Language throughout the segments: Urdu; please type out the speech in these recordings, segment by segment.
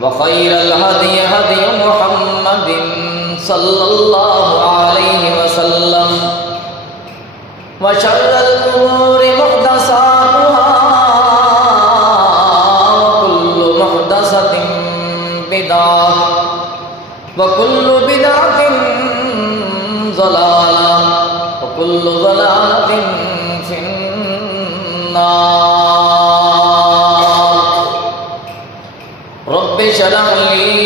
وخير الهدي هدي محمد صلى الله عليه وسلم وشر الأمور محدثاتها وكل محدثة بدعة وكل بدعة ضلالة وكل ضلالة في النار. رب اشرح لي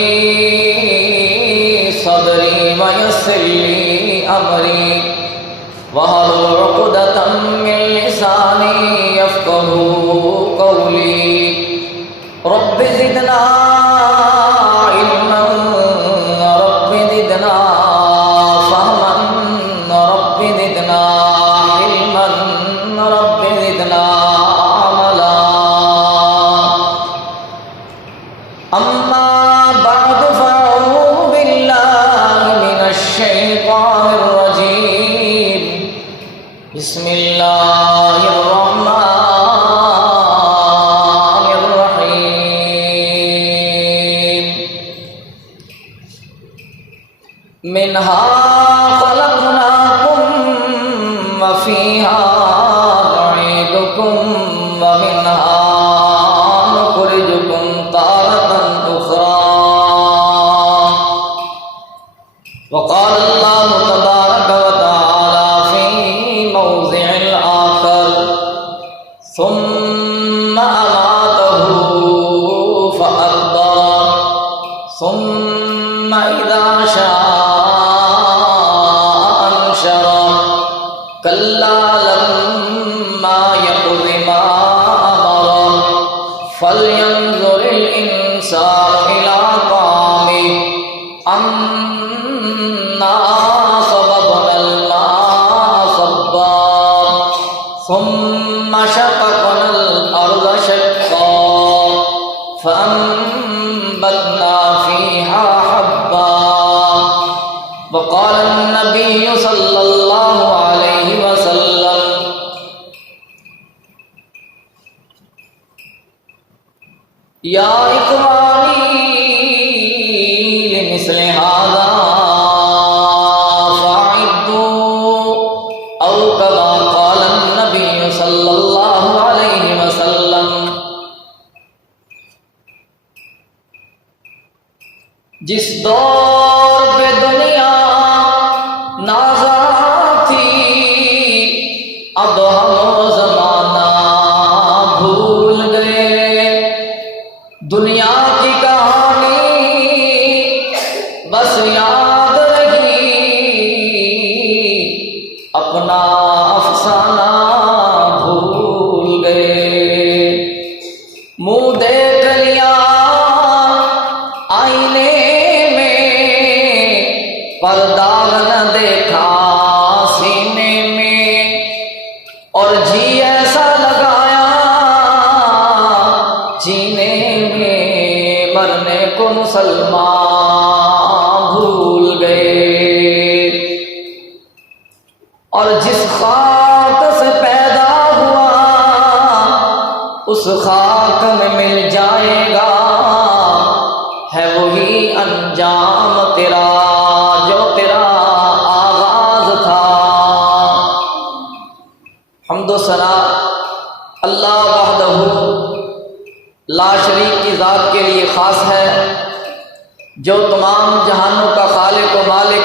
صدري ويسر لي أمري واحلل عقدة من لساني يفقهوا قولي. رب زدنا علما رب زدنا فهما رب زدنا علما رب زدنا عملا. أما بعد فأعوذ بالله من الشيطان الرجيم. بسم الله الرحمن الرحيم. منها خلقناكم وفيها نعيدكم ومنها نخرجكم تارة أخرى. وقال الله تبارك وتعالى في موضع آخر ثم أماته فأقبره ثم إذا شاء أنشره كلا لما يقض ما أمره فلينظر الإنسان إلى طعامه أنا صببنا الماء صبا ثم شققنا الأرض شقا فأنبتنا فيها حبا. وقال النبي صلى الله عليه وسلم يا إخواني لمثل هذا فأعدوا أو كما قال النبي صلى الله عليه وسلم. جس دور پہ دنیا نازاں تھی اب ہم زمانہ بھول گئے. دنیا کی کہانی بس یاد رہی اپنا افسانہ بھول گئے. منہ دیکھ لیا آئینے پر داغ نہ دیکھا سینے میں اور جی ایسا لگایا جینے میں مرنے کو مسلمان بھول گئے. اور جس خاک سے پیدا ہوا اس خاک میں مل جائے گا ہے وہی انجام تیرا جو تیرا آغاز تھا. حمد و ثنا اللہ وحدہ لا شریک کی ذات کے لیے خاص ہے جو تمام جہانوں کا خالق و مالک،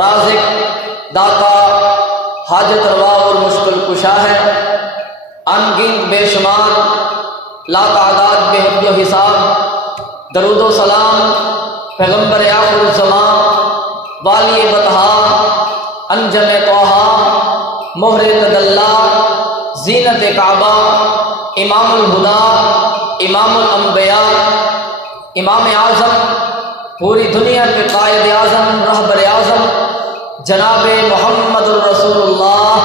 رازق، داتا، حاجت روا اور مشکل کشا ہے. ان گنت بے شمار لا تعداد بے حد و حساب درود و سلام پیغمبر آخر الزمان والی بطحا انجم طہا مہر تدلہ زینت کعبہ امام الہدا امام الانبیاء امام اعظم پوری دنیا کے قائد اعظم رہبر اعظم جناب محمد الرسول اللہ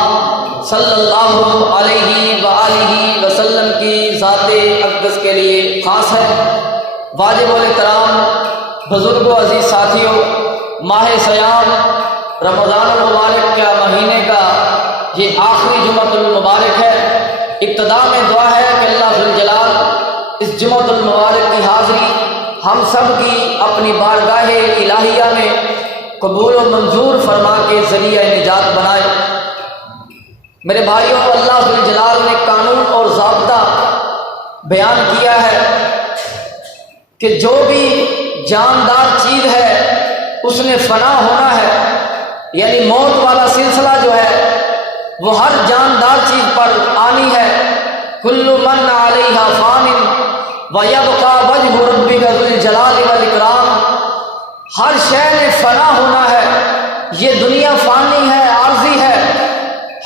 صلی اللہ علیہ وآلہ وسلم کی ذات اقدس کے لیے خاص ہے. واجب الاحترام بزرگوں عزیز ساتھیوں، ماہ سیام رمضان المبارک کا مہینے کا یہ آخری جمعۃ المبارک ہے. ابتدا میں دعا ہے کہ اللہ ذوالجلال اس جمعۃ المبارک کی حاضری ہم سب کی اپنی بارگاہ الہیہ میں قبول و منظور فرما کے ذریعہ نجات بنائے۔ میرے بھائیوں، اللہ ذو الجلال نے قانون اور ضابطہ بیان کیا ہے کہ جو بھی جاندار چیز ہے اس نے فنا ہونا ہے، یعنی موت والا سلسلہ جو ہے وہ ہر جاندار چیز پر آنی ہے۔ کل من علیہا فان ویبقی وجہ ربک ذو الجلال والاکرام، ہر شے نے فنا ہونا ہے۔ یہ دنیا فانی ہے، عارضی ہے،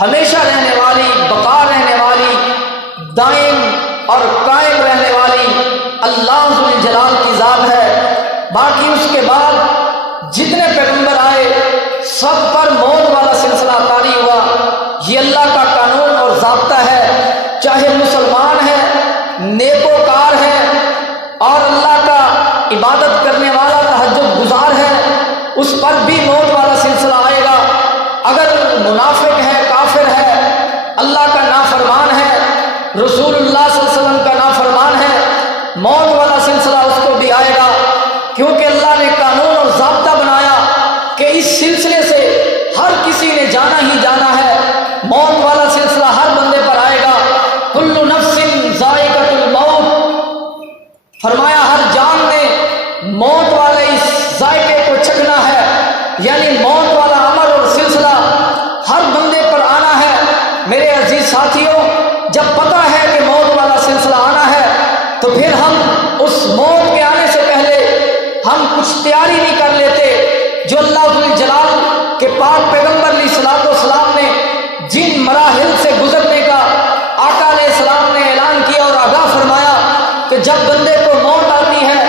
ہمیشہ رہنے والی، بقا رہنے والی، دائم اور قائم رہنے والی اللہ ذو الجلال کی ذات ہے۔ باقی اس کے بعد جتنے پیغمبر آئے سب پر موت والا سلسلہ طاری ہوا۔ یہ اللہ کا قانون اور ضابطہ ہے، چاہے مسلمان ہے، نیکوکار ہے اور اللہ کا عبادت کرنے والا تہجد گزار ہے، اس پر بھی موت والا سلسلہ آئے گا۔ اگر منافق ہے، کافر ہے، اللہ کا نافرمان ہے، رسول اللہ صلی اللہ علیہ وسلم کا نافرمان ہے، موت والا سلسلہ اس کو بھی آئے گا، کیونکہ اللہ نے قانون اور ضابطہ بنایا کہ اس سلسلے سے ہر کسی نے جانا ہی جانا ہے۔ موت والا سلسلہ ہر بندے پر آئے گا۔ کل نفس ذائقۃ الموت، فرمایا ہر جان نے موت والے اس ذائقے کو چکھنا ہے، یعنی موت والا عمل اور سلسلہ ہر بندے پر آنا ہے۔ میرے عزیز ساتھیوں، جب پتہ ہے کہ موت والا سلسلہ آنا ہے تو پھر ہم اس موت کے آنے سے پہلے ہم کچھ تیاری نہیں کر لیتے، جو اللہ ذو الجلال کے پاک پیغمبر علیہ الصلوۃ والسلام نے جن مراحل سے گزرنے کا آقا علیہ السلام نے اعلان کیا اور آگاہ فرمایا کہ جب بندے کو موت آتی ہے،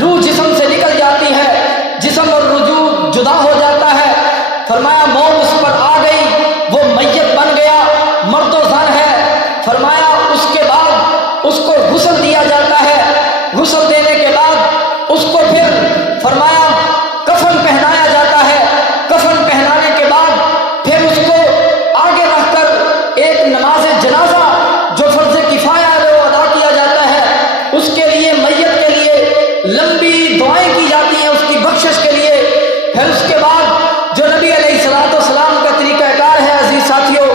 روح جسم سے نکل جاتی ہے، جسم اور رجوع جدا ہو جاتا ہے، فرمایا موت اس پر آ گئی، وہ میت بن گیا، مرد و زن ہے۔ فرمایا اس کے بعد اس کو غسل دیا جاتا ہے، غسل دینے کے بعد اس کو پھر فرمایا کفن پہنایا جاتا ہے، کفن پہنانے کے بعد پھر اس کو آگے رکھ کر ایک نماز جنازہ جو فرض کفایہ ہے وہ ادا کیا جاتا ہے، اس کے لیے میت کے لیے لمبی دعائیں کی جاتی ہیں اس کی بخشش کے لیے۔ پھر اس کے بعد جو نبی علیہ الصلوۃ والسلام کا طریقہ کار ہے عزیز ساتھیوں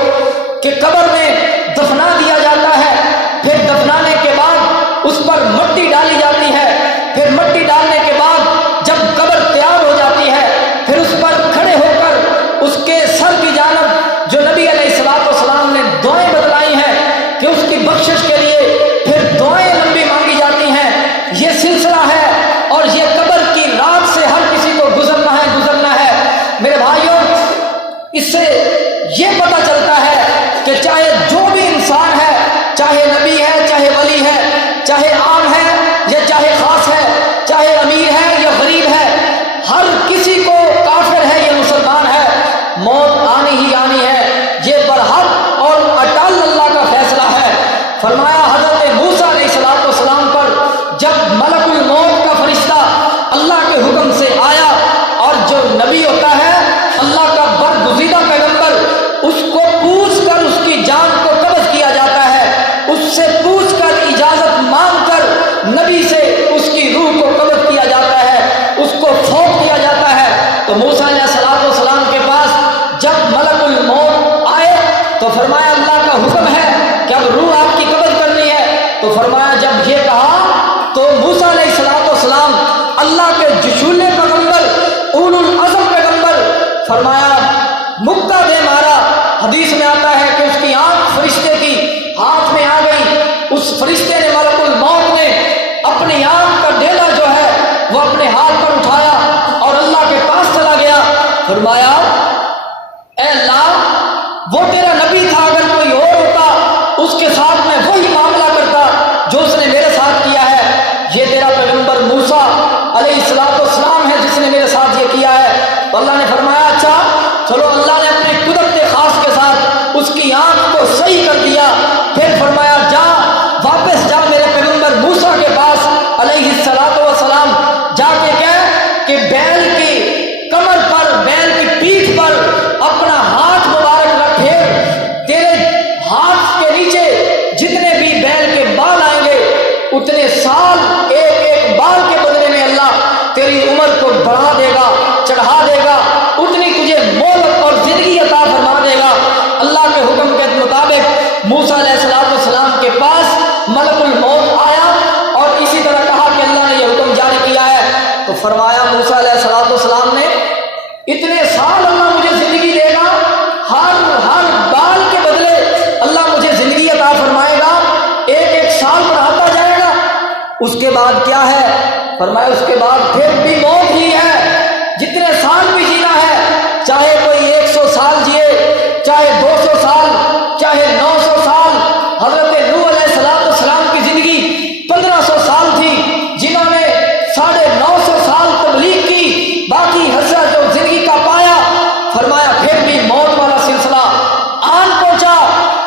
کہ قبر میں دفنا دیا جاتا ہے، پھر دفنانے کے بعد اس پر مٹی ڈالی جاتی ہے، پھر مٹی ڈالنے کے بعد جب قبر تیار ہو جاتی ہے پھر اس پر کھڑے ہو کر اس کے سر کی جانب جو نبی علیہ الصلوۃ والسلام نے دعائیں بتلائی ہیں کہ اس کی بخشش کے لیے پھر دعائیں لمبی مانگی جاتی ہیں۔ یہ سلسلہ ہے اور یہ قبر کی رات سے ہر کسی کو گزرنا ہے، گزرنا ہے۔ میرے بھائیوں، اس سے یہ پتہ چلتا ہے کہ چاہے جو بھی انسان ہے، چاہے نبی ہے، چاہے ولی ہے، چاہے عام ہے یا چاہے خاص ہے، چاہے امیر ہے یا غریب ہے، ہر کسی کو، کافر ہے یا مسلمان ہے، موت آنی ہی آنی ہے۔ یہ برحق اور اٹل اللہ کا فیصلہ ہے۔ فرمایا حضرت موسیٰ علیہ السلام پر جب ملک الموت کا فرشتہ اللہ کے حکم سے آیا، اور جو نبی ہوتا ہے اللہ کا برگزیدہ پیغمبر، اس کو پوچھ کر اس کی جان کو قبض کیا جاتا ہے، اس سے پوچھ کر اجازت مانگ کر نبی سے اس کی روح کو قبض کیا جاتا ہے، اس کو پھونک دیا جاتا ہے۔ تو موسیٰ علیہ السلام کے پاس جب ملک الموت آئے تو فرمایا اللہ کا حکم ہے کہ اب روح آپ کی قبض کرنی ہے۔ تو فرمایا جب یہ کہا تو موسیٰ علیہ السلام اللہ کے جشولے پیغمبر، اولو العزم پیغمبر، فرمایا مکہ دے مارا۔ حدیث میں آتا ہے کہ اس کی آنکھ فرشتے کی ہاتھ میں آ گئی، اس فرشتے نے، ملک الموت نے اپنی آنکھ کا ڈیلا جو ہے وہ اپنے ہاتھ پر اٹھایا اور اللہ کے پاس چلا گیا۔ فرمایا اے اللہ، وہ تیرا نبی تھا، اگر کوئی اور ہوتا اس کے ساتھ میں وہی معاملہ کرتا جو اس نے میرے ساتھ کیا ہے۔ یہ تیرا پیغمبر موسیٰ علیہ السلام ہے جس نے میرے ساتھ یہ کیا ہے۔ تو اللہ نے فرمایا اچھا چلو، اللہ نے اپنی قدرت خاص کے ساتھ اس کی آنکھ کو صحیح کر دیا۔ پھر فرمایا جا، واپس جا میرے پیغمبر موسیٰ کے پاس علیہ السلام، جا کے کہہ کہ بیل کی کمر پر، بیل کی پیٹھ پر اپنا ہاتھ مبارک رکھ، پھر تیرے ہاتھ کے نیچے جتنے بھی بیل کے بال آئیں گے اتنے سال ایک ایک بال کے بدلے فرمایا موسیٰ علیہ السلام نے اتنے سال اللہ مجھے زندگی دے گا، ہر بال کے بدلے اللہ مجھے زندگی عطا فرمائے گا، ایک سال بڑھاتا جائے گا، اس کے بعد کیا ہے؟ فرمایا اس کے بعد پھر بھی موت ہی ہے، جتنے سال بھی جینا ہے، چاہے کوئی 100 سال جیے، چاہے 200 سال، چاہے 900 سال۔ حضرت نوح علیہ السلام کی زندگی 1500 سال تھی، جنہوں نے 950 سال تبلیغ کی، باقی حصہ جو زندگی کا پایا، فرمایا پھر بھی موت والا سلسلہ آن پہنچا،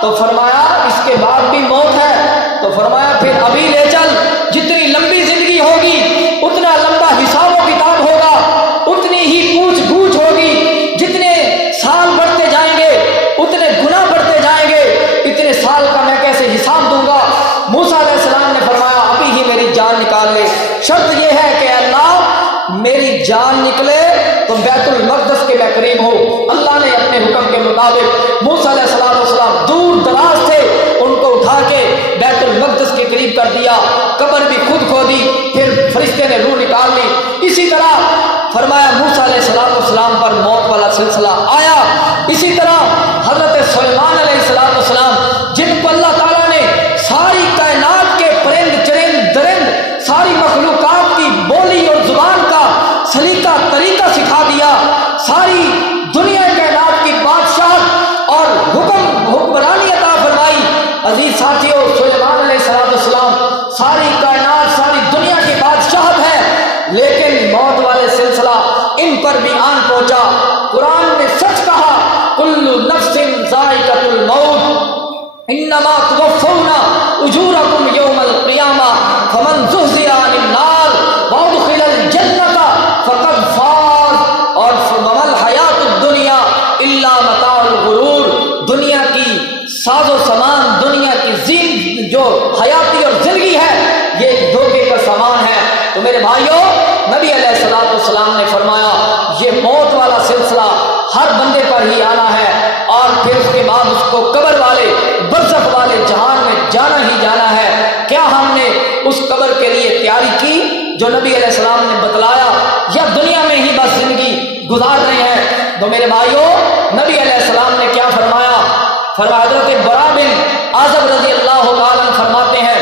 تو فرمایا اس کے بعد بھی موت ہے، تو فرمایا پھر ابھی لے چل، جتنی لمبی زندگی ہوگی اتنا لمبا حساب و کتاب ہوگا، اتنی ہی پوچھ گچھ ہوگی، جتنے سال بڑھتے جائیں گے اتنے گناہ بڑھتے جائیں گے، اتنے سال کا میں کیسے حساب دوں گا؟ موسیٰ علیہ السلام نے فرمایا ابھی ہی میری جان نکال لے، شرط یہ ہے کہ اللہ میری جان نکلے تو بیت المقدس کے میں قریب ہوں۔ اللہ نے اپنے حکم کے مطابق موسیٰ علیہ السلام دور دراز تھے، ان کو اٹھا کے بیت المقدس کے قریب کر دیا، قبر بھی خود کھودی، پھر فرشتے نے روح نکال لی۔ اسی طرح فرمایا موسیٰ علیہ السلام پر موت والا سلسلہ آیا۔ اسی طرح حضرت سلیمان علیہ السلام جن کو اللہ تعالیٰ نے ساری کائنات کے پرند چرند درند ساری مخلوقات کی بولی اور زبان کا سلیقہ طریقہ سکھا دیا، ساری دنیا کائنات کی بادشاہت اور حکمرانی عطا فرمائی۔ عزیز ساتھیوں، سلیمان علیہ السلام ساری کائنات ساری دنیا کی بادشاہت ہے، لیکن موت والے سلسلہ ان پر بھی آن پہنچا۔ قرآن نے سچ کہا، کل نفس ذائقۃ الموت انما توفون اجورکم یوم القیامہ فمن زحزح عن النار وادخل الجنۃ فقد فاز، اور وما الحیات الدنیا الا متاع الغرور۔ دنیا کی ساز و سامان، دنیا کی زین جو حیاتی اور زندگی ہے، یہ دھوکے کا سامان ہے۔ تو میرے بھائیوں، نبی علیہ السلام نے فرمایا یہ موت والا سلسلہ ہر بندے پر ہی آنا ہے، اور پھر اس کے بعد اس کو قبر والے برزخ والے جہان میں جانا ہی جانا ہے۔ کیا ہم نے اس قبر کے لیے تیاری کی جو نبی علیہ السلام نے بتلایا، یا دنیا میں ہی بس زندگی گزار رہے ہیں؟ تو میرے بھائیوں، نبی علیہ السلام نے کیا فرمایا؟ فرمایا حضرت برا بن عازب رضی اللہ تعالیٰ عنہ فرماتے ہیں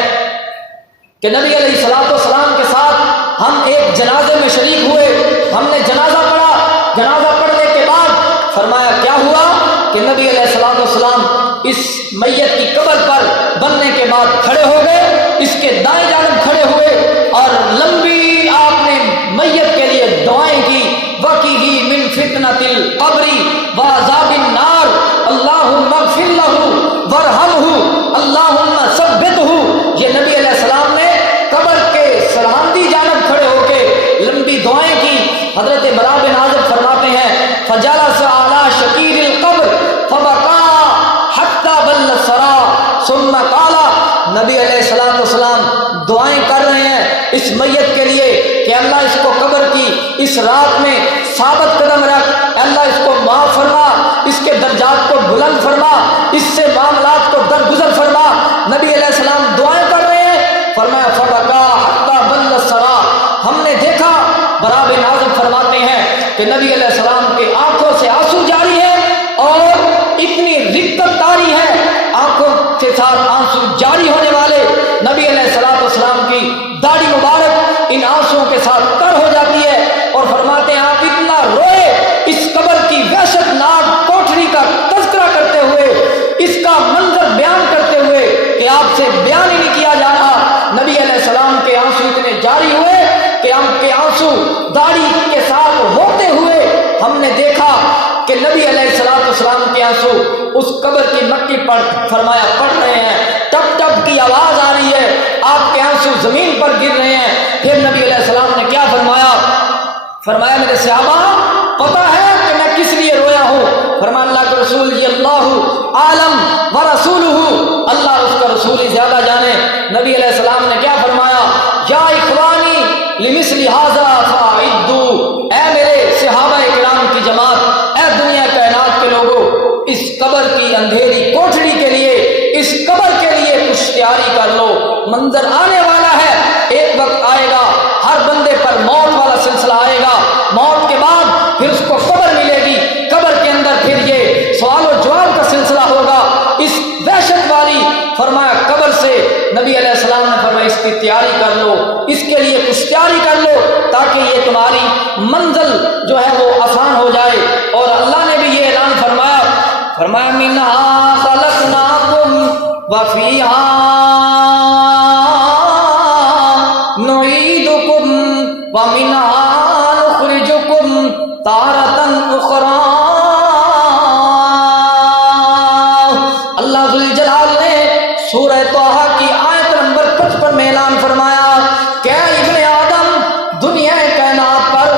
کہ نبی علیہ السلام کے ساتھ ہم ایک جنازے میں شریک ہوئے، ہم نے جنازہ پڑھا، جنازہ پڑھنے کے بعد فرمایا کیا ہوا کہ نبی علیہ السلام اس میت کی قبر پر بننے کے بعد کھڑے ہو گئے، اس کے دائیں جانب کھڑے ہوئے اور لمبی آپ نے میت کے لیے دعائیں کی، وَقِهِ مِن فِتْنَةِ الْقَبْرِ وَعَذَابِ النَّارِ اللہم اغفر لہ وارحمہ اللہم ثبتہ۔ یہ نبی علیہ السلام نے قبر کے سرحدی جانب کھڑے ہو کے لمبی دعائیں کی۔ حضرت برا بن عازب فرماتے ہیں فجلس علی شکیر القبر فبکا حتی بل الثری ثم قال، نبی علیہ السلام دعائیں کر رہے ہیں اس میت کے لیے کہ اللہ اس کو قبر کی اس رات میں ثابت قدم رکھ، اللہ اس کو معاف فرما، اس کے درجات کو بلند فرما، اس سے معاملات کو درگزر فرما۔ نبی علیہ السلام دعائیں کر رہے ہیں، فرمایا فبکا حتی بل الثری، ہم نے دیکھا، برا بن عازب فرماتے ہیں کہ نبی علیہ السلام کے آنکھوں سے آنسو جاری ہے، اور اتنی رقت طاری ہے، آنکھوں کے ساتھ آنسو جاری ہونے والے نبی علیہ السلام کی داڑھی مبارک ان آنسوؤں کے ساتھ تر ہو جاتی ہے، اور فرماتے ہیں آپ اتنا روئے اس قبر کی وحشت ناک کوٹھری کا تذکرہ کرتے ہوئے، اس کا منظر بیان کرتے ہوئے کہ آپ سے بیان ہی نہیں کیا جا رہا۔ نبی علیہ السلام کے آنسو اتنے جاری ہوئے کہ ہم کے آنسو داڑھی کے ساتھ ہوتے ہوئے ہم نے دیکھا کہ نبی علیہ السلام کے آنسو اس قبر کی مٹی پر فرمایا پڑ رہے ہیں، ٹپ ٹپ کی آواز آ رہی ہے، آپ کے آنسو زمین پر گر رہے ہیں۔ پھر نبی علیہ السلام نے کیا فرمایا؟ فرمایا میرے صحابہ پتہ ہے کہ میں کس لیے رویا ہوں؟ فرمایا اللہ کے رسول یہ اللہ عالم و رسولہ، اللہ اور اس کا رسول ہی زیادہ جانے۔ نبی علیہ السلام نے کیا فرمایا؟ یا اخوانی لمثل ھذا فاعدوا، اے میرے صحابہ کرام کی جماعت، اے دنیا کائنات کے لوگوں، اس قبر کی اندھیری کوٹھڑی کے لیے، اس قبر کے لیے کچھ تیاری کر لو، منظر آنے والا ہے، ایک وقت آئے گا ہر بندے پر موت والا سلسلہ کی تیاری کر لو، اس کے لیے کچھ تیاری کر لو تاکہ یہ تمہاری منزل جو ہے وہ آسان ہو جائے۔ اور اللہ نے بھی یہ اعلان فرمایا منہا خلقناکم وفیہا نعیدکم ومنہا نخرجکم تارۃ اخری۔ اللہ ذوالجلال نے سورہ طٰہٰ کی آیت نمبر 55 میں اعلان فرمایا کہ ابن آدم، دنیا کائنات پر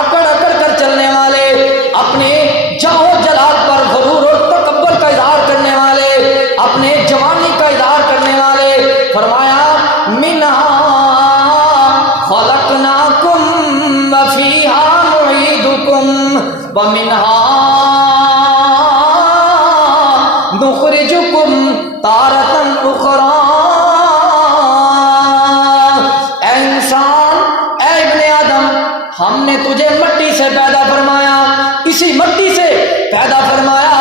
اکڑ اکڑ کر چلنے والے، اپنے جاہ و جلال پر غرور اور تکبر کا اظہار کرنے والے، اپنے جوانی کا اظہار کرنے والے، فرمایا منہا خلقناکم وفیہا نعیدکم ومنہا نخرجکم تارۃ اخری۔ اے انسان، اے ابن آدم، ہم نے تجھے مٹی سے پیدا فرمایا، اسی مٹی سے پیدا فرمایا،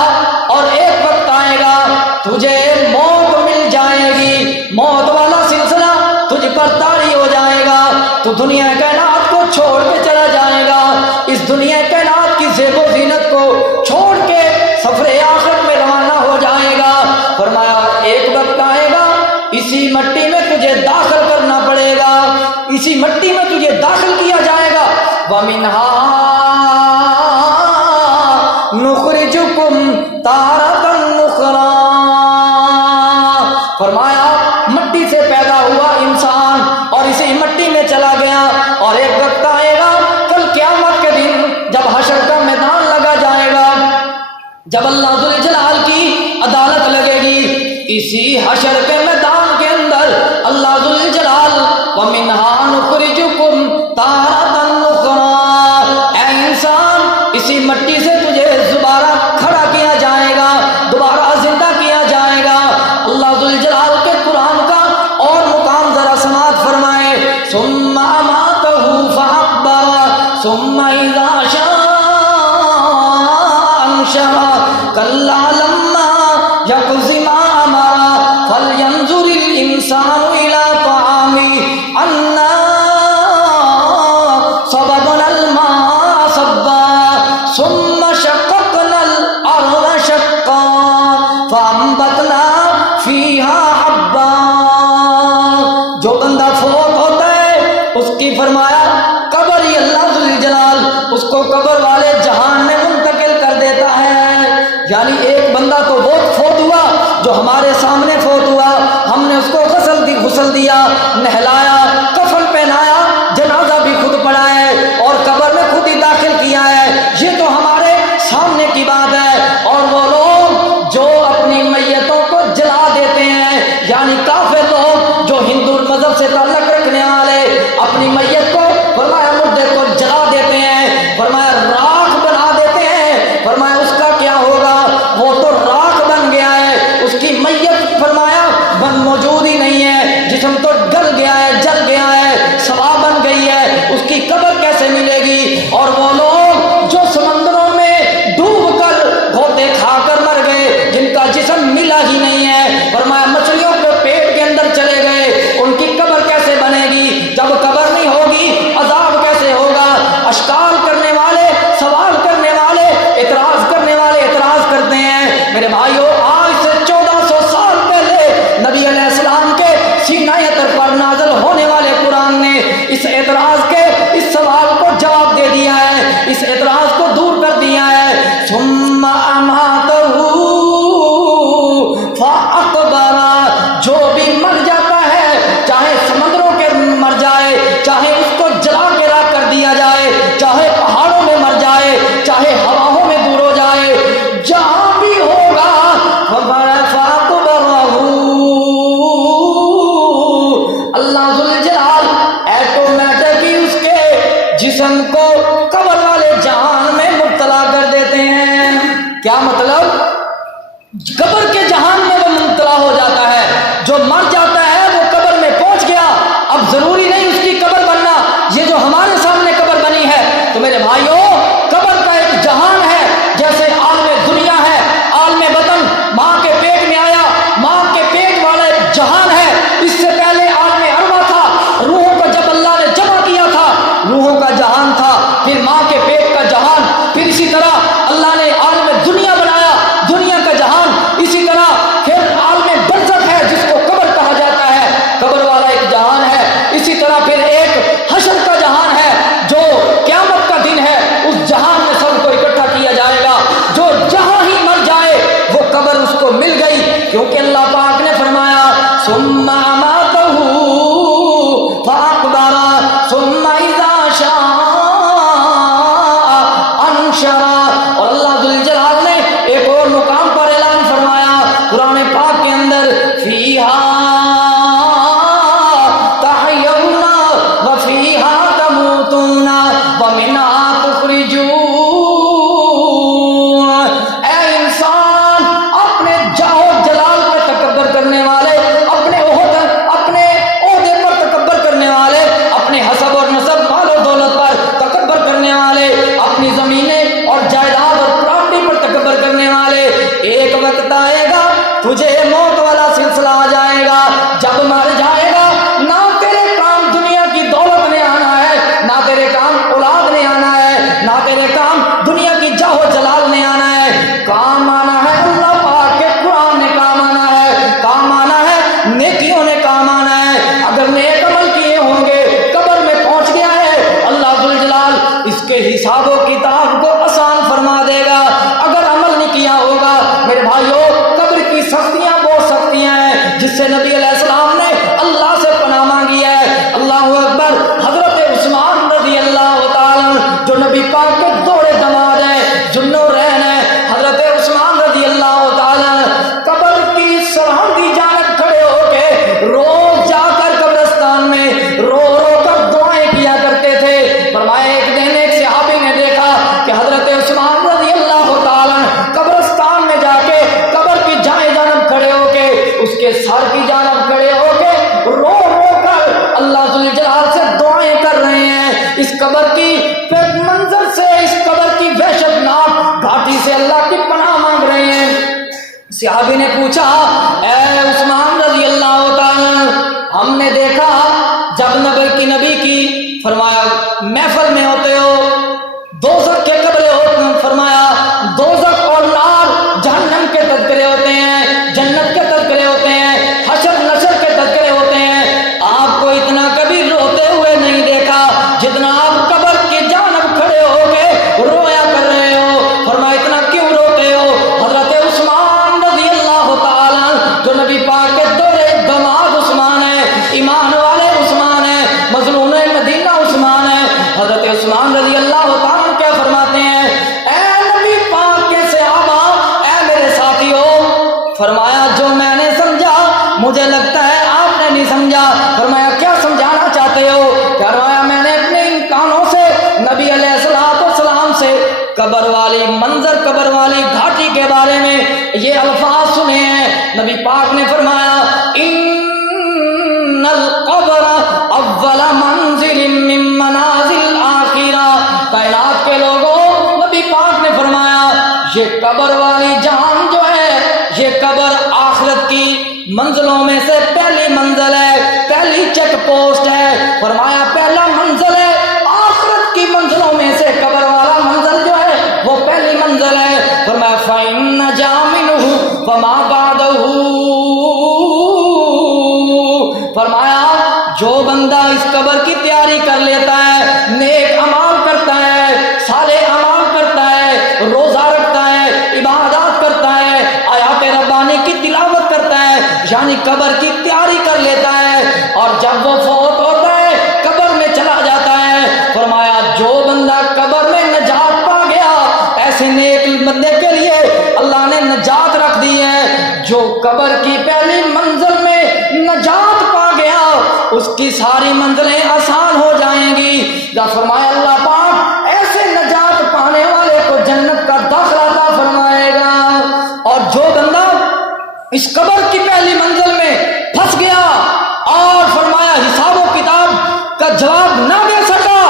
اور ایک وقت آئے گا تجھے موت مل جائے گی، موت والا سلسلہ تجھ پر طاری ہو جائے گا، تو دنیا کائنات کو چھوڑ کے چلا جائے گا، اس دنیا کائنات کی زیب و زینت کو چھوڑ کے سفر آخرت میں روانہ ہو جائے گا۔ فرمایا ایک وقت آئے گا اسی مٹی میں تجھے داخل کرنا پڑے گا، اسی مٹی میں تجھے داخل کیا جائے گا۔ وَمِنْهَا نُخْرِجُكُمْ تَارَةً أُخْرَىٰ۔ فرمایا مٹی سے پیدا ہوا انسان اور اسی مٹی میں چلا گیا، اور ایک وقت آئے گا کل قیامت کے دن جب حشر کا میدان لگا جائے گا، جب اللہ ذوالجلال کی عدالت لگے گی، اسی حشر کے میدان کے اندر اللہ ذوالجلال وَمِنْهَا نُخْرِجُكُمْ تَارَةً أُخْرَىٰ، اے انسان اسی مٹی سے تجھے دوبارہ کھڑا کیا جائے گا، دوبارہ زندہ کیا جائے گا۔ اللہ ذوالجلال کے قرآن کا اور مقام ذرا سماعت فرمائے، ثُمَّ أَمَاتَهُ فَأَقْبَرَهُ ثُمَّ إِذَا شَاءَ أَنشَرَهُ كَلَّا لَمَّا يَقْضِ مَا أَمَرَهُ فَلْيَنظُرِ الْإِنسَانُ إِلَىٰ طَعَامِهِ أَنَّا صَبَبْنَا الْمَاءَ صَبًّا ثُمَّ شَقَّقْنَا الْأَرْضَ شَقًّا فَأَنبَتْنَا فِيهَا حَبًّا۔ جو بندہ فوت ہوتا ہے اس کی فرمایا قبر ہی اللہ ذوالجلال اس کو قبر والے جہان میں منتقل کر دیتا ہے۔ یعنی ایک بندہ تو وہ فوت ہوا جو ہمارے سامنے فوت ہوا، ہم نے اس کو غسل دیا، نہلایا، کفن پہنایا، جنازہ بھی خود پڑھا ہے اور قبر میں خود ہی داخل کیا ہے، یہ تو ہمارے سامنے کی بات ہے۔ اور وہ لوگ جو اپنی میتوں کو جلا دیتے ہیں، یعنی کافر لوگ جو ہندو مذہب سے تعلق رکھنے والے اپنی میت کو فرمایا مردے کو جلا دیتے ہیں، فرمایا راکھ بنا دیتے ہیں، فرمایا اس کا کیا ہوگا؟ وہ تو راکھ بن گیا ہے، اس کی میت فرمایا موجود ہی نہیں ہے، جسم تو گل گیا ہے، جل گیا ہے، سوا بن گئی ہے، اس کی قبر کیسے ملے گی؟ اور وہ لوگ جو سمندروں میں ڈوب کر گھوٹے کھا کر مر گئے، جن کا جسم ملا ہی نہیں ہے، فرمایا مچھلیوں کے پیٹ کے اندر چلے گئے، ان کی قبر کیسے بنے گی؟ جب قبر نہیں ہوگی عذاب کیسے ہوگا؟ اشکال کرنے والے، سوال کرنے والے، اعتراض کرنے والے اعتراض کرتے ہیں۔ میرے بھائیوں، آج سے 1400 سال پہلے نبی علیہ السلام کے سینہ اطہر پر نازل ہونے والے قرآن نے اس اعتراض کے، اس سوال کو جواب دے دیا ہے، اس اعتراض کو دور کر دیا ہے۔ ثم اماتہ فاقبرہ، جو بھی مر جاتا ہے، چاہے سمندروں کے مر جائے، چاہے اس کو جلا کے راکھ کر دیا جائے، چاہے پہاڑوں میں مر جائے، چاہے ہواؤں میں دور ہو جائے، جہاں بھی ہوگا فاقبرہ، اللہ ذوالجلال ایٹومیٹک ہی اس کے جسم کو قبر والے جہان میں مبتلا کر دیتے ہیں۔ کیا مطلب؟ قبر کے جہان میں وہ مبتلا ہو جاتا ہے، جو مر جاتا ہے وہ قبر میں پہنچ گیا، اب ضروری نہیں اس کی قبر بننا، یہ جو ہمارے سامنے قبر بنی ہے، تو میرے بھائیوں قبر کا ایک جہان ہے، جیسے عالم دنیا ہے، عالم وطن ماں کے پیٹ میں آیا، ماں کے پیٹ والا ایک جہان ہے، اس سے پہلے عالم ارواح تھا، کے حساب و کتاب کو آسان فرما دے گا اگر عمل نہیں کیا ہوگا۔ میرے بھائیوں، قبر کی سختیاں بہت سختیاں ہیں جس سے نبی علیہ السلام نے اللہ سے پناہ مانگی ہے۔ اللہ اکبر۔ حضرت عثمان رضی اللہ تعالیٰ جو نبی پاک کے دوڑے دماد ہیں، ذوالنورین ہیں، حضرت عثمان رضی اللہ تعالیٰ قبر کی سرحدی جانب کھڑے ہو کے روز جا کر قبرستان میں رو رو کر دعائیں کیا کرتے تھے۔ فرمایا ایک دن ایک صحابی نے دیکھا کہ حضرت عثمان رضی اللہ تعالیٰ قبرستان میں جا کے قبر کی جائیں جانب کھڑے ہو کے اس کے سر کی جانب کھڑے ہو کے رو رو کر اللہ ذوالجلال سے دعائیں کر رہے ہیں۔ اس قبر کی منظر سے، اس قبر کی وحشت ناک گھاٹی سے اللہ کی پناہ مانگ رہے ہیں۔ صحابی نے پوچھا اے عثمان رضی اللہ تعالیٰ، ہم نے دیکھا جب نبی کی فرمایا محفل میں ہوتے ہو دوزخ کے قبرے ہوتے ہیں، فرمایا دوزخ اور نار جہنم کے تذکرے ہوتے ہیں، جنت کے تذکرے ہوتے ہیں، حشر نشر کے تذکرے ہوتے ہیں، آپ کو اتنا کبھی روتے ہوئے نہیں دیکھا جتنا آپ قبر کی جانب کھڑے ہو کے رویا کر رہے ہو۔ فرمایا اتنا کیوں روتے ہو؟ حضرت عثمان رضی اللہ تعالیٰ جو نبی پاک کے دورے دماد عثمان ہے، ایمان والے عثمان ہے، مظلوم مدینہ عثمان ہے، حضرت عثمان رضی اللہ تعالیٰ کیا فرماتے ہیں؟ اے نبی پاک کے صحابہ، اے میرے ساتھیوں، فرمایا جو میں نے سمجھا مجھے لگتا ہے آپ نے نہیں سمجھا۔ فرمایا کیا سمجھانا چاہتے ہو؟ فرمایا میں نے اپنے ان کانوں سے نبی علیہ السلام سے قبر والی منظر، قبر والی گھاٹی کے بارے میں یہ الفاظ سنے ہیں۔ نبی پاک نے فرمایا ان القبر اول منزل من منازل آخرہ۔ کائنات کے لوگوں، نبی پاک نے فرمایا یہ قبر والی جان جو ہے، یہ قبر آخرت کی منزلوں میں سے پہلی منزل ہے، پہلی چیک پوسٹ ہے۔ فرمایا پہلا منزل ہے آخرت کی منزلوں میں سے قبر والا منزل جو ہے وہ پہلی منزل ہے۔ فرمایا فَإِنَّ نَجَا مِنْهُ فَمَا بَعْدَهُ۔ فرمایا جو بندہ اس قبر کی تیاری کر لیتا ہے، نیک اعمال کرتا ہے، صالح اعمال کرتا ہے، روزہ رکھتا ہے، عبادات کرتا ہے، آیات ربانی کی تلاوت کرتا ہے، یعنی قبر کی تیاری کر لیتا ہے، اور جب وہ فوت ہوتا ہے قبر میں چلا جاتا ہے، فرمایا جو بندہ قبر میں نجات پا گیا، ایسے نیک بندے کے لیے اللہ نے نجات رکھ دی ہے۔ جو قبر کی پہلی منزل میں نجات پا گیا اس کی ساری منزلیں آسان ہو جائیں گی۔ یا فرمایا اللہ پاک ایسے نجات پانے والے کو جنت کا داخلہ عطا فرمائے گا۔ اور جو بندہ اس قبر کی پہلی منزل میں پھنس گیا اور فرمایا حساب و کتاب کا جواب نہ دے سکا،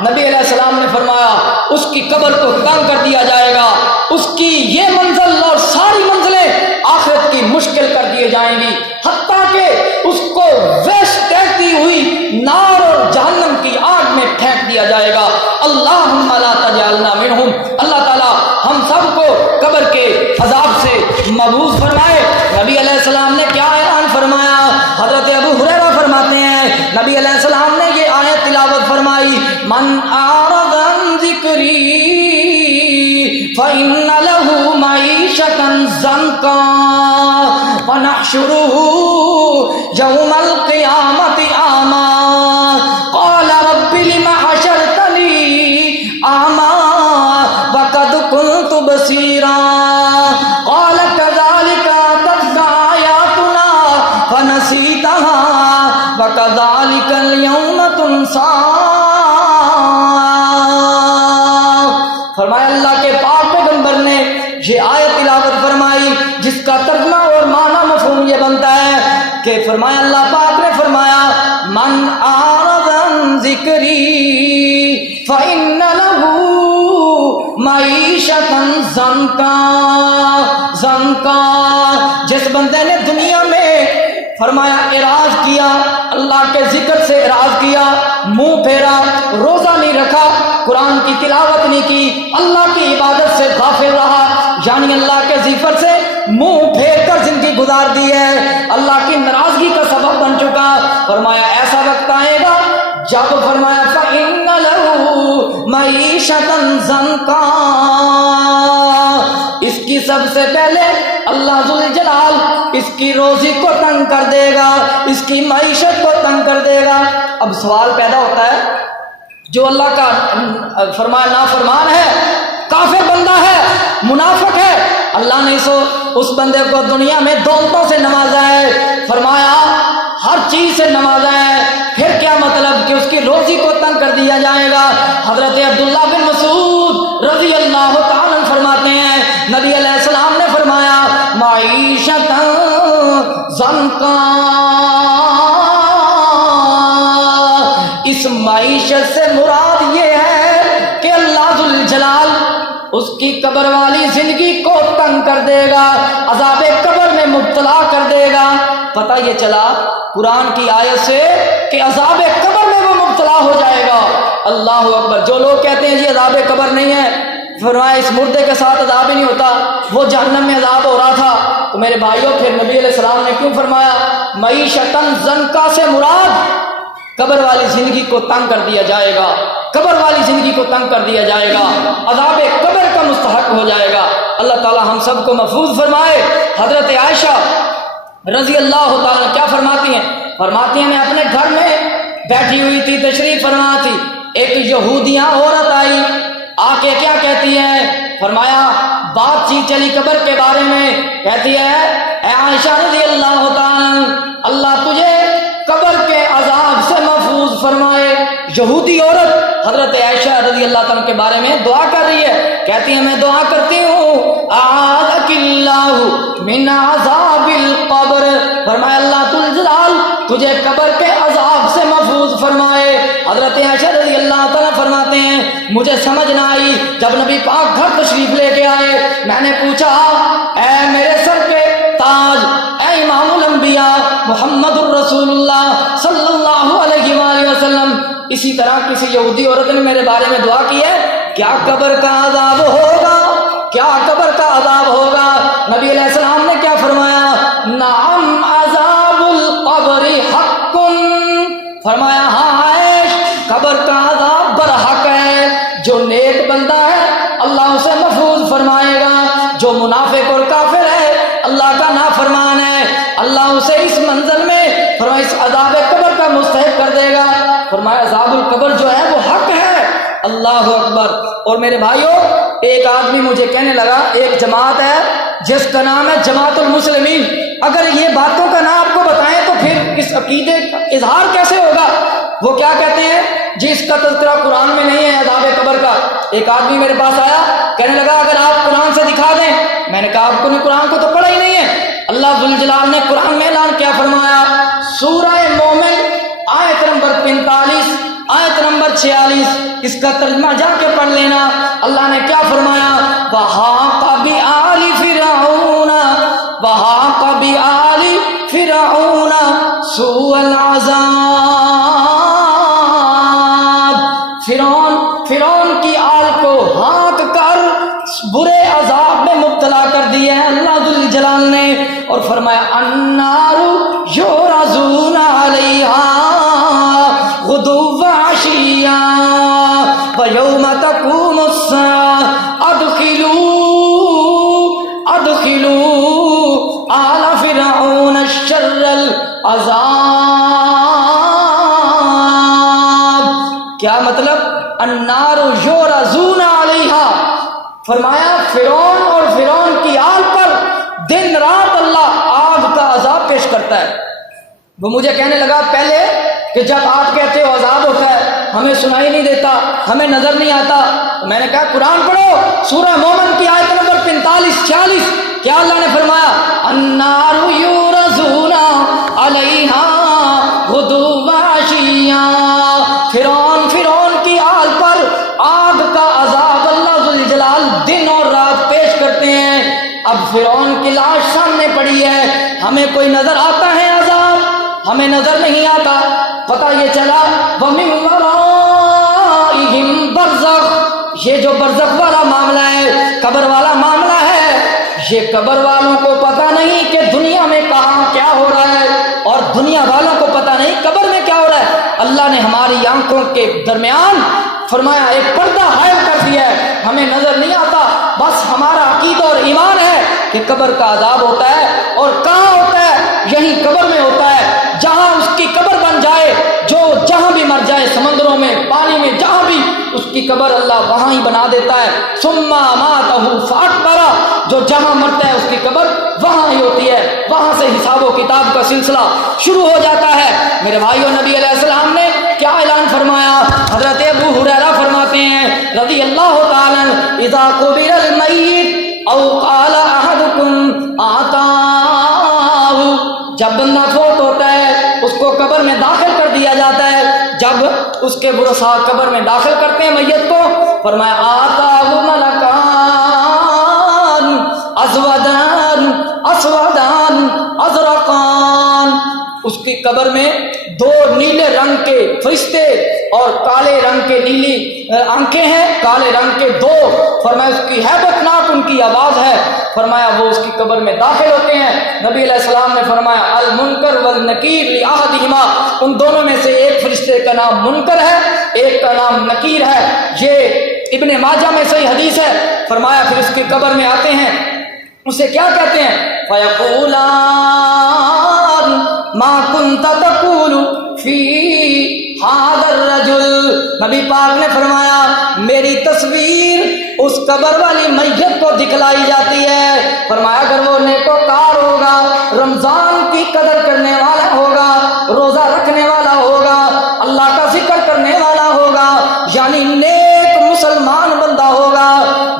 نبی علیہ السلام نے فرمایا اس کی قبر کو تنگ کر دیا جائے گا، اس کی یہ منزل اور ساری منزلیں آخرت کی مشکل کر دیے جائیں گی، حتیٰ کہ اس کو ویش تیرتی ہوئی نار اور جہنم کی آگ میں پھینک دیا جائے گا۔ اللہم لا تجعلنا منہم۔ اللہ تعالی ہم سب کو قبر کے عذاب سے محفوظ فرمائے۔ نبی علیہ السلام نے کیا اعلان فرمایا؟ حضرت ابو ہریرہ فرماتے ہیں نبی علیہ السلام نے یہ آیت تلاوت فرمائی، من اعرض عن ذکری فإن له معیشة ضنکا ونحشره یوم القیامة اعمی قال رب لم حشرتنی اعمی وقد كنت بصیرا قال كذلك أتتك آیاتنا فنسیتها وكذلك اليوم تنسى۔ فرمایا اللہ کے پاک پیغمبر نے یہ آیت تلاوت فرمائی جس کا ترجمہ اور معنی مفہوم یہ بنتا ہے کہ فرمایا اللہ پاک نے فرمایا من اعرض عن ذکری فإن له معیشة ضنکا۔ جس بندے نے دنیا میں فرمایا اعراض کیا، اللہ کے ذکر سے اعراض کیا، منہ پھیرا، روزہ نہیں رکھا، قرآن کی تلاوت نہیں کی، اللہ کی عبادت سے غافل رہا، یعنی اللہ کے ذکر سے منہ پھیر کر زندگی گزار دی ہے، اللہ کی ناراضگی کا سبب بن چکا۔ فرمایا ایسا وقت آئے گا جب فرمایا فَإِنَّ لَهُ معیشة معیشتن ضنکا، اس کی سب سے پہلے اللہ ذوالجلال اس کی روزی کو تنگ کر دے گا، اس کی معیشت کو تنگ کر دے گا۔ اب سوال پیدا ہوتا ہے، جو اللہ کا فرمان نافرمان ہے، کافر بندہ ہے، منافق ہے، اللہ نے اس بندے کو دنیا میں دولتوں سے نوازا ہے، فرمایا ہر چیز سے نوازا ہے، پھر کیا مطلب کہ اس کی روزی کو تنگ کر دیا جائے گا؟ حضرت عبداللہ بن مسعود رضی اللہ تعالیٰ فرماتے ہیں، نبی علیہ السلام نے فرمایا معیشت ضنکا، اس معیشت سے مراد یہ ہے کہ اللہ ذوالجلال اس کی قبر والی زندگی کو تنگ کر دے گا، عذاب قبر میں مبتلا کر دے گا۔ پتہ یہ چلا قرآن کی آیت سے کہ عذاب قبر میں وہ مبتلا ہو جائے گا۔ اللہ اکبر۔ جو لوگ کہتے ہیں جی عذاب قبر نہیں ہے، فرمایا اس مردے کے ساتھ عذاب ہی نہیں ہوتا، وہ جہنم میں عذاب ہو رہا تھا، تو میرے بھائیوں پھر نبی علیہ السلام نے کیوں فرمایا معیشتن ضنکا سے مراد قبر والی زندگی کو تنگ کر دیا جائے گا، قبر والی زندگی کو تنگ کر دیا جائے گا، عذاب قبر کا مستحق ہو جائے گا۔ اللہ تعالی ہم سب کو محفوظ فرمائے۔ حضرت عائشہ رضی اللہ تعالیٰ کیا فرماتی ہیں میں اپنے گھر میں بیٹھی ہوئی تھی، تشریف فرما تھی، ایک یہودیاں عورت آئی، آ کے کیا کہتی ہے؟ فرمایا بات چیت چلی قبر کے بارے میں، کہتی ہے اے عائشہ رضی اللہ تعالیٰ اللہ تجھے قبر کے عذاب سے محفوظ فرمائے۔ یہودی عورت حضرت عائشہ رضی اللہ تعالیٰ کے بارے میں دعا کر رہی ہے، کہتی ہے میں دعا کرتی ہوں اعاذک اللہ من عذاب القبر، فرمایا اللہ ذوالجلال تجھے قبر کے عذاب سے محفوظ فرمائے۔ حضرت عائشہ رضی اللہ تعالیٰ فرماتے ہیں مجھے سمجھ نہ آئی، جب نبی پاک گھر تشریف لے کے آئے میں نے پوچھا اے میرے سر کے تاج، اے امام الانبیاء محمد الرسول اللہ صلی اللہ علیہ وآلہ وسلم، اسی طرح کسی یہودی عورت نے میرے بارے میں دعا کی ہے، کیا قبر کا عذاب ہوگا؟ کیا قبر کا عذاب ہوگا؟ نبی علیہ السلام نے کیا فرمایا؟ نعم عذاب القبر حق، فرمایا ہاں عائش قبر کا عذاب برحق ہے، جو نیک بندہ ہے اللہ اسے محفوظ فرمائے گا، جو منافق اور کافر ہے اللہ کا نافرمان ہے اللہ اسے اس منزل میں فرمایا اس عذاب قبر کا مستحق کر دے گا۔ فرمایا عذاب القبر جو ہے وہ حق ہے۔ اللہ اکبر۔ اور میرے بھائیوں ایک آدمی مجھے کہنے لگا، ایک جماعت ہے جس کا نام ہے جماعت المسلمین، اگر یہ باتوں کا نام آپ کو بتائیں تو پھر اس عقیدے کا اظہار کیسے ہوگا؟ وہ کیا کہتے ہیں جی اس کا تذکرہ قرآن میں نہیں ہے عذاب قبر کا۔ ایک آدمی میرے پاس آیا کہنے لگا اگر آپ قرآن سے دکھا دیں، میں نے کہا آپ کو نے قرآن کو تو پڑھا ہی نہیں ہے۔ اللہ ذوالجلال نے قرآن میں اعلان کیا فرمایا؟ سورہ مومن آیت نمبر 45 آیت نمبر 46، اس کا ترجمہ جا کے پڑھ لینا۔ اللہ نے کیا فرمایا؟ وَحَاقَ بِآلِ فِرْعَوْنَ وَحَاقَ بِآلِ فِرْعَوْنَ سُوءَ الْعَذَابِ، فرعون کی آل کو ہانک کر برے عذاب میں مبتلا کر دیا ہے اللہ ذوالجلال نے، اور فرمایا النار یعرضون علیہا غدوا وعشیا ویوم تقوم الساعة ادخلوا آل فرعون الشر العذاب۔ کیا مطلب؟ النار یعرضون علیہا، فرمایا فرعون اور فرعون کی آل پر دن رات اللہ آگ کا عذاب پیش کرتا ہے۔ وہ مجھے کہنے لگا پہلے کہ جب آپ کہتے ہو عذاب ہوتا ہے ہمیں سنائی نہیں دیتا، ہمیں نظر نہیں آتا، میں نے کہا قرآن پڑھو سورہ مومن کی آیت نمبر 45-46، کیا اللہ نے فرمایا؟ النار یعرضون علیہا غدوا وعشیا، فرعون کی آل پر آگ کا عذاب اللہ ذوالجلال دن اور رات پیش کرتے ہیں۔ اب فرعون کی لاش سامنے پڑی ہے، ہمیں کوئی نظر آتا ہے عذاب؟ ہمیں نظر نہیں آتا۔ پتہ یہ چلا وَمِن وَرَائِهِمْ بَرْزَخٌ، یہ جو برزخ والا معاملہ ہے، قبر والا معاملہ ہے، یہ قبر والوں کو پتہ نہیں کہ دنیا میں کہاں کیا ہو رہا ہے، اور دنیا والوں کو پتہ نہیں قبر میں کیا ہو رہا ہے۔ اللہ نے ہماری آنکھوں کے درمیان فرمایا ایک پردہ حائل کر دیا ہے، ہمیں نظر نہیں آتا، بس ہمارا عقیدہ اور ایمان ہے کہ قبر کا عذاب ہوتا ہے، اور کہاں ہوتا ہے؟ یہی قبر میں ہوتا ہے، جہاں اس کی قبر بن جائے، جو جہاں بھی مر جائے، سمندروں میں، پانی میں، جہاں بھی، اس کی قبر اللہ وہاں ہی بنا دیتا ہے۔ ثم اماتہ فاقبرہ، جو جہاں مرتا ہے اس کی قبر وہاں ہی ہوتی ہے، وہاں سے حساب و کتاب کا سلسلہ شروع ہو جاتا ہے۔ میرے بھائیوں، نبی علیہ السلام نے کیا اعلان فرمایا؟ حضرت ابو ہریرہ فرماتے ہیں رضی اللہ تعالی عنہ، اذا قبر المیت او قال احدکم آتاہ، جب بندہ فوت ہوتا ہے اس کو قبر میں داخل کر دیا جاتا ہے، جب اس کے ورثاء قبر میں داخل کرتے ہیں میت کو، فرمایا آتاہ ملکان اسودان اسودان ازرقان، اس کی قبر میں دو نیلے رنگ کے فرشتے اور کالے رنگ کے نیلی آنکھیں ہیں، کالے رنگ کے دو، فرمایا اس کی ہیبت ناک ان کی آواز ہے، فرمایا وہ اس کی قبر میں داخل ہوتے ہیں۔ نبی علیہ السلام نے فرمایا المنکر والنکیر لأحدہما، ان دونوں میں سے ایک فرشتے کا نام منکر ہے، ایک کا نام نکیر ہے، یہ ابن ماجہ میں صحیح حدیث ہے۔ فرمایا پھر اس کی قبر میں آتے ہیں، اسے کیا کہتے ہیں؟ فَيَقُولَانْ مَا كُنْتَ تَقُولُ فِي هَذَا الرَّجُلِ، نبی پاک نے فرمایا میری تصویر اس قبر والی میت کو دکھلائی جاتی ہے، فرمایا اگر وہ نیکوکار ہوگا، رمضان کی قدر کرنے والا ہوگا، روزہ رکھنے والا ہوگا، اللہ کا ذکر کرنے والا ہوگا، یعنی نیک مسلمان بندہ ہوگا،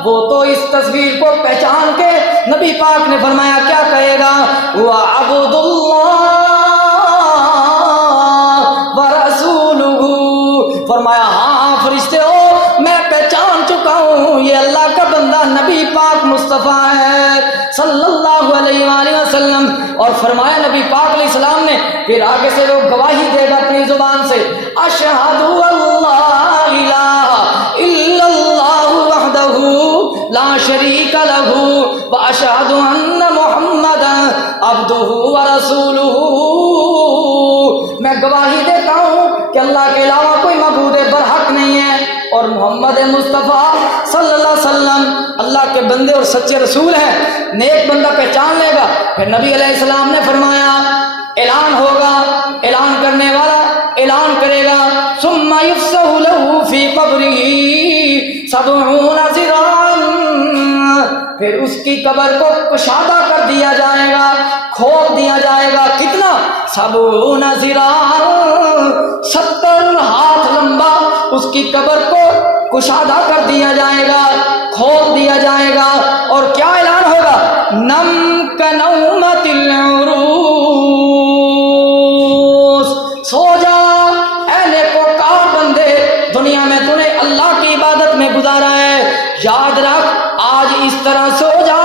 وہ تو اس تصویر کو پہچان کے نبی پاک نے فرمایا کیا کہے گا؟ وَعَبُدُ اللَّهِ وَرَسُولُهُ، فرمایا ہاں فرشتے ہو میں پہچان چکا ہوں یہ اللہ کا بندہ نبی پاک مصطفیٰ ہے صلی اللہ علیہ وآلہ وسلم۔ اور فرمایا نبی پاک علیہ السلام نے پھر آگے سے وہ گواہی دے گا اپنی زبان سے، اشہد اللہ الہ الا اللہ وحدہ لا شریک لہ واشہد ان محمدا عبدہ ورسولہ، میں گواہی دیتا ہوں کہ اللہ کے علاوہ کوئی معبود برحق نہیں ہے، اور محمد مصطفیٰ صلی اللہ علیہ وسلم اللہ کے بندے اور سچے رسول ہیں۔ نیک بندہ پہچان لے گا۔ پھر نبی علیہ السلام نے فرمایا اعلان ہوگا، اعلان کرنے والا اعلان کرے گا، ثم یفسح له فی قبرہ 70 ذراعا، پھر اس کی قبر کو کشادہ کر دیا جائے گا، کھول دیا جائے گا، کتنا؟ 70 ذراعا، 70 ہاتھ لمبا اس کی قبر کو کشادہ کر دیا جائے گا، کھول دیا جائے گا، اور کیا اعلان ہوگا؟ نم کنومت العروس، سو جا اے نیکوکار بندے، دنیا میں تو نے اللہ کی عبادت میں گزارا ہے، یاد رکھ آج اس طرح سو جا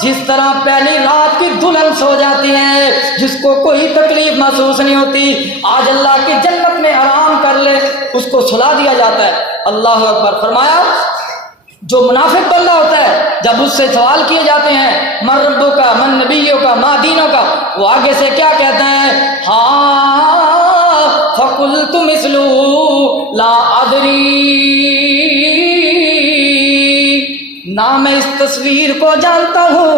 جس طرح پہلی رات کی دلہن سو جاتی ہے، جس کو کوئی تکلیف محسوس نہیں ہوتی، آج اللہ کی جنت میں آرام کر لے، اس کو سلا دیا جاتا ہے۔ اللہ اکبر۔ فرمایا جو منافق بندہ ہوتا ہے جب اس سے سوال کیے جاتے ہیں من ربوں کا، من نبیوں کا، ما دینوں کا، وہ آگے سے کیا کہتا ہے؟ ہاں فقلت مثل لا ادری، نہ میں اس تصویر کو جانتا ہوں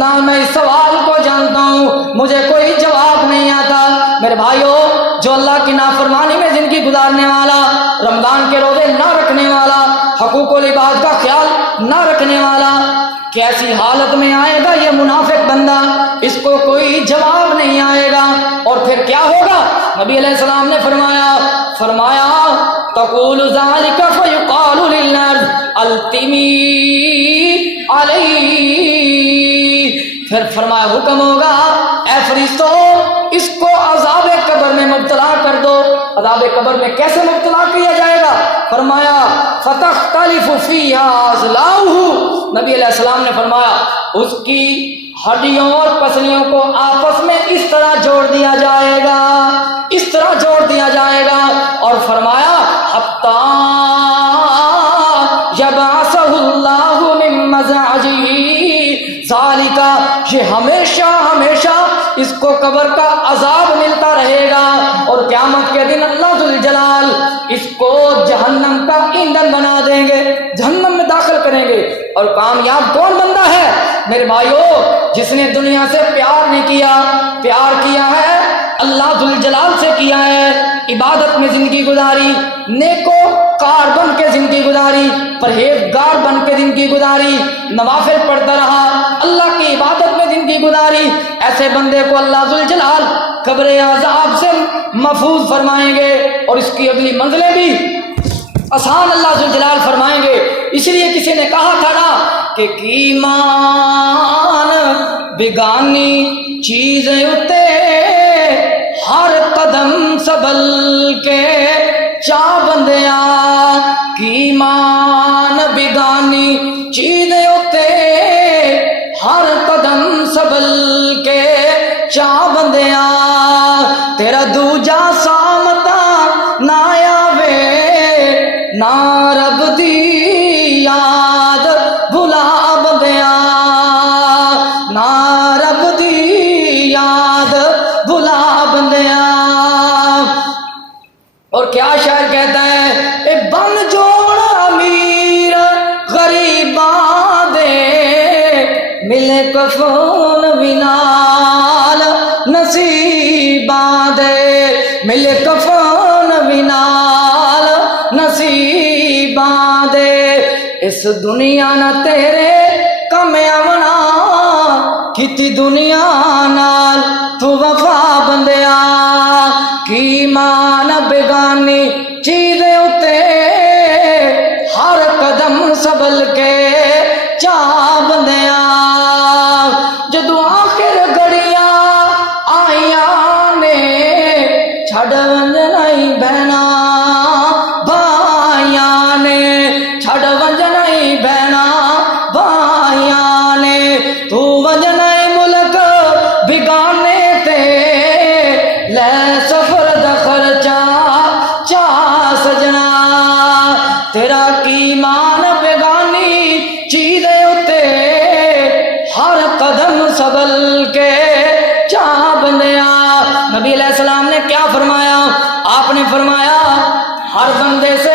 نہ میں اس سوال کو جانتا ہوں، مجھے کوئی جواب نہیں آتا۔ میرے بھائیو، جو اللہ کی نافرمانی میں زندگی گزارنے والا، رمضان کے روزے نہ رکھنے والا، حقوق و لباس کا خیال نہ رکھنے والا، کیسی حالت میں آئے گا یہ منافق بندہ؟ اس کو کوئی جواب نہیں آئے گا۔ اور پھر کیا ہوگا؟ نبی علیہ السلام نے فرمایا تقول ذلك فيقال للنار التمی علی، پھر فرمایا حکم ہوگا اے فرشتوں اس کو عذاب قبر میں مبتلا کر دو۔ عذاب قبر میں کیسے مبتلا کیا جائے گا؟ فرمایا فتختلف فیہا اضلاعہ، نبی علیہ السلام نے فرمایا اس کی ہڈیوں اور پسلیوں کو آپس میں اس طرح جوڑ دیا جائے گا، اس طرح جوڑ دیا جائے گا، اور فرمایا حتی یبعثہ اللہ من مزعجہ ذالک، یہ ہمیشہ اس کو قبر کا عذاب ملتا رہے گا، اور قیامت کے دن اللہ ذوالجلال اس کو جہنم کا ایندھن بنا دیں گے، جہنم میں داخل کریں گے۔ اور کامیاب کون بندہ ہے میرے بھائیو؟ جس نے دنیا سے پیار نہیں کیا، پیار کیا ہے اللہ ذوالجلال سے کیا ہے، عبادت میں زندگی گزاری، نیکو کار بن کے زندگی گزاری، پرہیزگار بن کے زندگی گزاری، نوافل پڑھتا رہا، اللہ کی عبادت میں زندگی گزاری، ایسے بندے کو اللہ ذوالجلال قبر عذاب سے محفوظ فرمائیں گے اور اس کی اگلی منزلیں بھی آسان اللہ ذوالجلال فرمائیں گے۔ اس لیے کسی نے کہا تھا نا کہ ایمان بیگانی چیزیں اتے ہر قدم سبل کے چا بندیاں، ایمان بیگانی چیزیں اتے ہر قدم سبل کے چا بندیاں، تیرا دوجا سامتا نہ آوے نہ رب دی یاد بھلا بندیاں، نہ رب دی یاد بھلا بندیاں۔ اور کیا شاعر کہتا ہے، اے بن جوڑ امیر غریباں دے ملے کفن بنال نصیباں دے، ملے کفن بنال نصیباں دے، اس دنیا نہ تیرے کم آونا کیتی دنیا نال تو وفا بندیا، کی مان بیگانی چیزیں اتے ہر قدم سبل کے چاہ بندیا، جدو آخر گھڑیاں آئیاں نے چھڑ ونجنائی بہنا بھائیاں نے، چھڑ ونجنائی بہنا بھائیاں نے، تو ونجنائی ملک بگانے تے لے سفر دا خرچہ چاہ سجنا، تیرا کی مان بیگانی چیزیں اتے ہر قدم سبل کے چاہ بندیا۔ نبی علیہ السلام نے کیا فرمایا؟ آپ نے فرمایا ہر بندے سے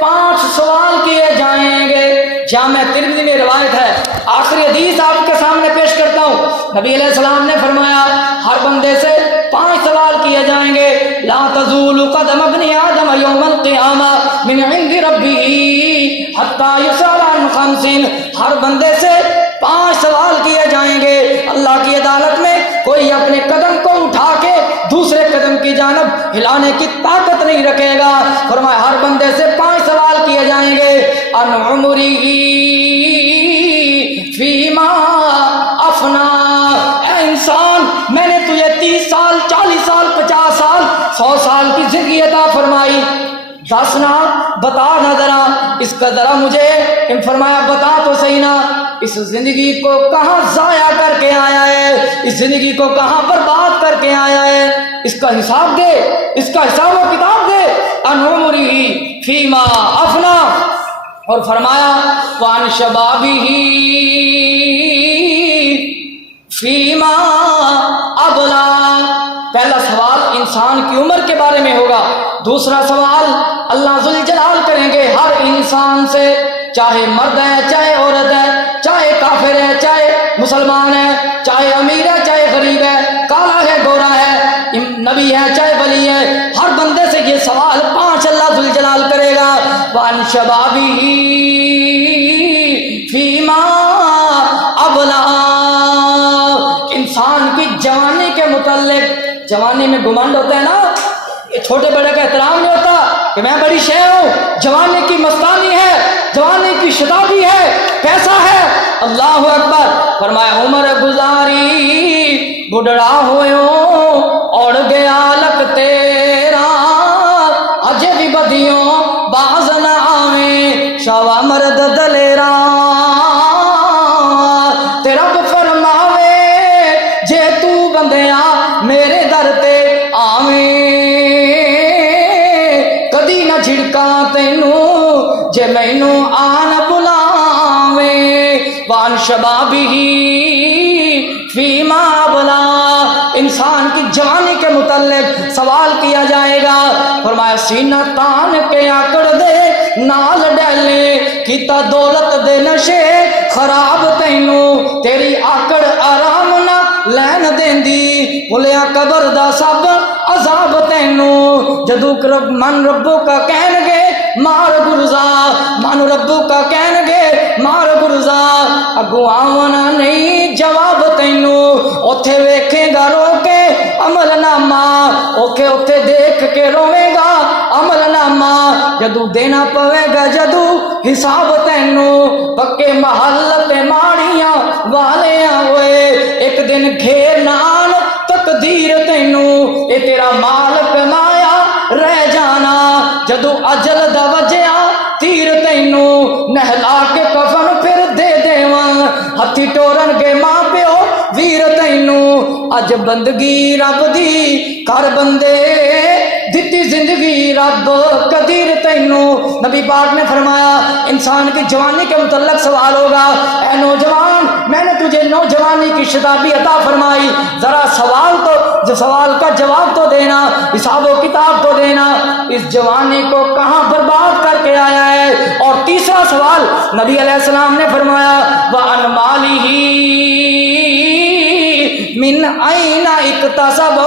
5 سوال کیے جائیں گے، جامع ترمذی میں روایت ہے، آخری حدیث آپ کے سامنے پیش کرتا ہوں۔ نبی علیہ السلام نے فرمایا ہر بندے سے 5 سوال کیے جائیں گے، لا تزول قدم ابن آدم یوم القیامہ من عند ربہ حتی یسأل عن 50، ہر بندے سے 5 سوال کیے جائیں گے، اللہ کی عدالت میں کوئی اپنے قدم کو اٹھا کے دوسرے قدم کی جانب ہلانے کی طاقت نہیں رکھے گا۔ فرمایا ہر بندے سے 5 سوال کیے جائیں گے، ان عمرہ فیما افنا، اے انسان میں نے تجھے 30 سال 40 سال 50 سال 100 سال کی زندگی عطا فرمائی، دسنا بتا نہ ذرا اس کا ذرا مجھے، فرمایا بتا تو صحیح نا اس زندگی کو کہاں ضائع کر کے آیا ہے، اس زندگی کو کہاں برباد کر کے آیا ہے، اس کا حساب دے، اس کا حساب و کتاب دے۔ ان عمرہ فیما افنا، اور فرمایا وان شبابہ فیما ابلا، پہلا سوال انسان کی عمر کے بارے میں ہوگا، دوسرا سوال اللہ ذوالجلال کریں گے ہر انسان سے، چاہے مرد ہے چاہے عورت ہے، چاہے کافر ہے چاہے مسلمان ہے، چاہے امیر ہے چاہے غریب ہے، کالا ہے گورا ہے، نبی ہے چاہے ولی ہے، ہر بندے سے یہ سوال 5 اللہ ذوالجلال کرے گا۔ وان شبابہ فیما ابلا، انسان کی جوانی کے متعلق، جوانی میں گمنڈ ہوتا ہے نا، چھوٹے بڑے کا احترام نہیں ہوتا کہ میں بڑی شے ہوں، جوانی کی مستانی ہے، جوانی کی شتابی ہے، پیسہ ہے، اللہ اکبر۔ فرمایا عمر گزاری بڑھڑا ہوئوں اڑ گیا لک تیرا، اجے بھی بدیوں باز نہ آویں شاوا مرد دلیرا، تیرا فرماوے جے تو بندیاں میرے در تے آویں، کدی نہ جھڑکا تینوں جے مینوں آن بلاویں۔ وان شبابہ فیما ابلا، انسان کی جوانی کے متعلق سوال کیا جائے گا۔ فرمایا سینہ تان کے آکڑ دے نال ڈیلے کیتا دولت دے نشے خراب تینوں تیری آکڑ آرام نہ لین دیندی بھولیا قبر دا سب عذاب تینوں جدو من ربو کا کہن گے مار گرزا من ربو کا کہن گے مار گرزا اگو آونا نہیں جواب تینوں اوتھے ویکھے گا رو کے عمل نامہ اوکھے اوتھے دیکھ کے روے گا عمل نامہ جدو دینا پوے گا جدو حساب تینوں پکے محل تے ماڑیاں والیاں ہوئے ایک دن گھیر نال تقدیر تینوں اے تیرا مال کمایا رہ جانا جدو اجل دا وجیا تیر تینوں نہلا کے کفن پھر دے دیواں ہتھی ٹورن گے ماں پیو ویر تینوں اج بندگی رب دی کر بندے دتی زندگی رب قدیر تینوں نبی پاک نے فرمایا انسان کی جوانی کے متعلق سوال ہوگا اے نوجوان میں نے تجھے نوجوانی کی شتابی عطا فرمائی ذرا سوال کا جواب تو دینا حساب و کتاب تو دینا اس جوانی کو کہاں برباد کر کے آیا ہے اور تیسرا سوال نبی علیہ السلام نے فرمایا وَعَنْ مَالِهِ من آئینہ اکتسبہ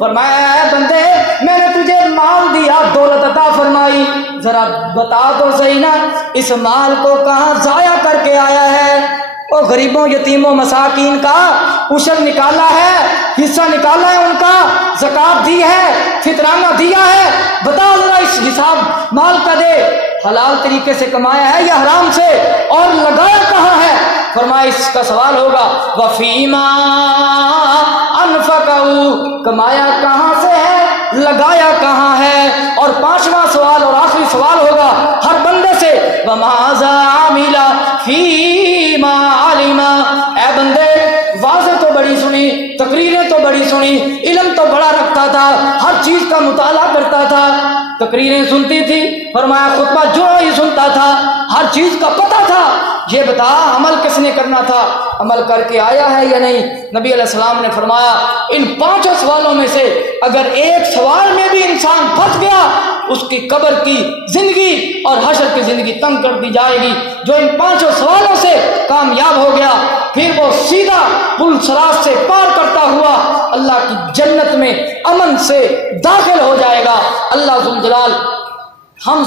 فرمایا اے بندے میں نے تجھے مال دیا دولت عطا فرمائی ذرا بتا تو صحیح نا اس مال کو کہاں ضائع کر کے آیا ہے وہ غریبوں یتیموں مساکین کا عشر نکالا ہے حصہ نکالا ہے ان کا زکوٰۃ دی ہے فطرانہ دیا ہے بتا ذرا اس حساب مال کا دے حلال طریقے سے کمایا ہے یا حرام سے اور لگایا کہاں ہے فرمایا اس کا سوال ہوگا وفیما انفقوا کمایا کہاں سے ہے لگایا کہاں ہے اور پانچواں سوال اور آخری سوال ہوگا ہر بندے سے وماذا عمل فیما علم اے بندے واضح تو بڑی سنی تقریریں تو بڑی سنی علم تو بڑا رکھتا تھا ہر چیز کا مطالعہ کرتا تھا تقریریں سنتی تھی فرمایا خطبہ جو ہی سنتا تھا ہر چیز کا پتہ تھا یہ بتا عمل کس نے کرنا تھا عمل کر کے آیا ہے یا نہیں نبی علیہ السلام نے فرمایا ان پانچوں سوالوں میں سے اگر ایک سوال میں بھی انسان پھنس گیا اس کی قبر کی زندگی اور حشر کی زندگی تنگ کر دی جائے گی جو ان پانچوں سوالوں سے کامیاب ہو گیا پھر وہ سیدھا پل صراط سے پار کرتا ہوا اللہ کی جنت میں امن سے داخل ہو جائے گا اللہ ذوالجلال ہم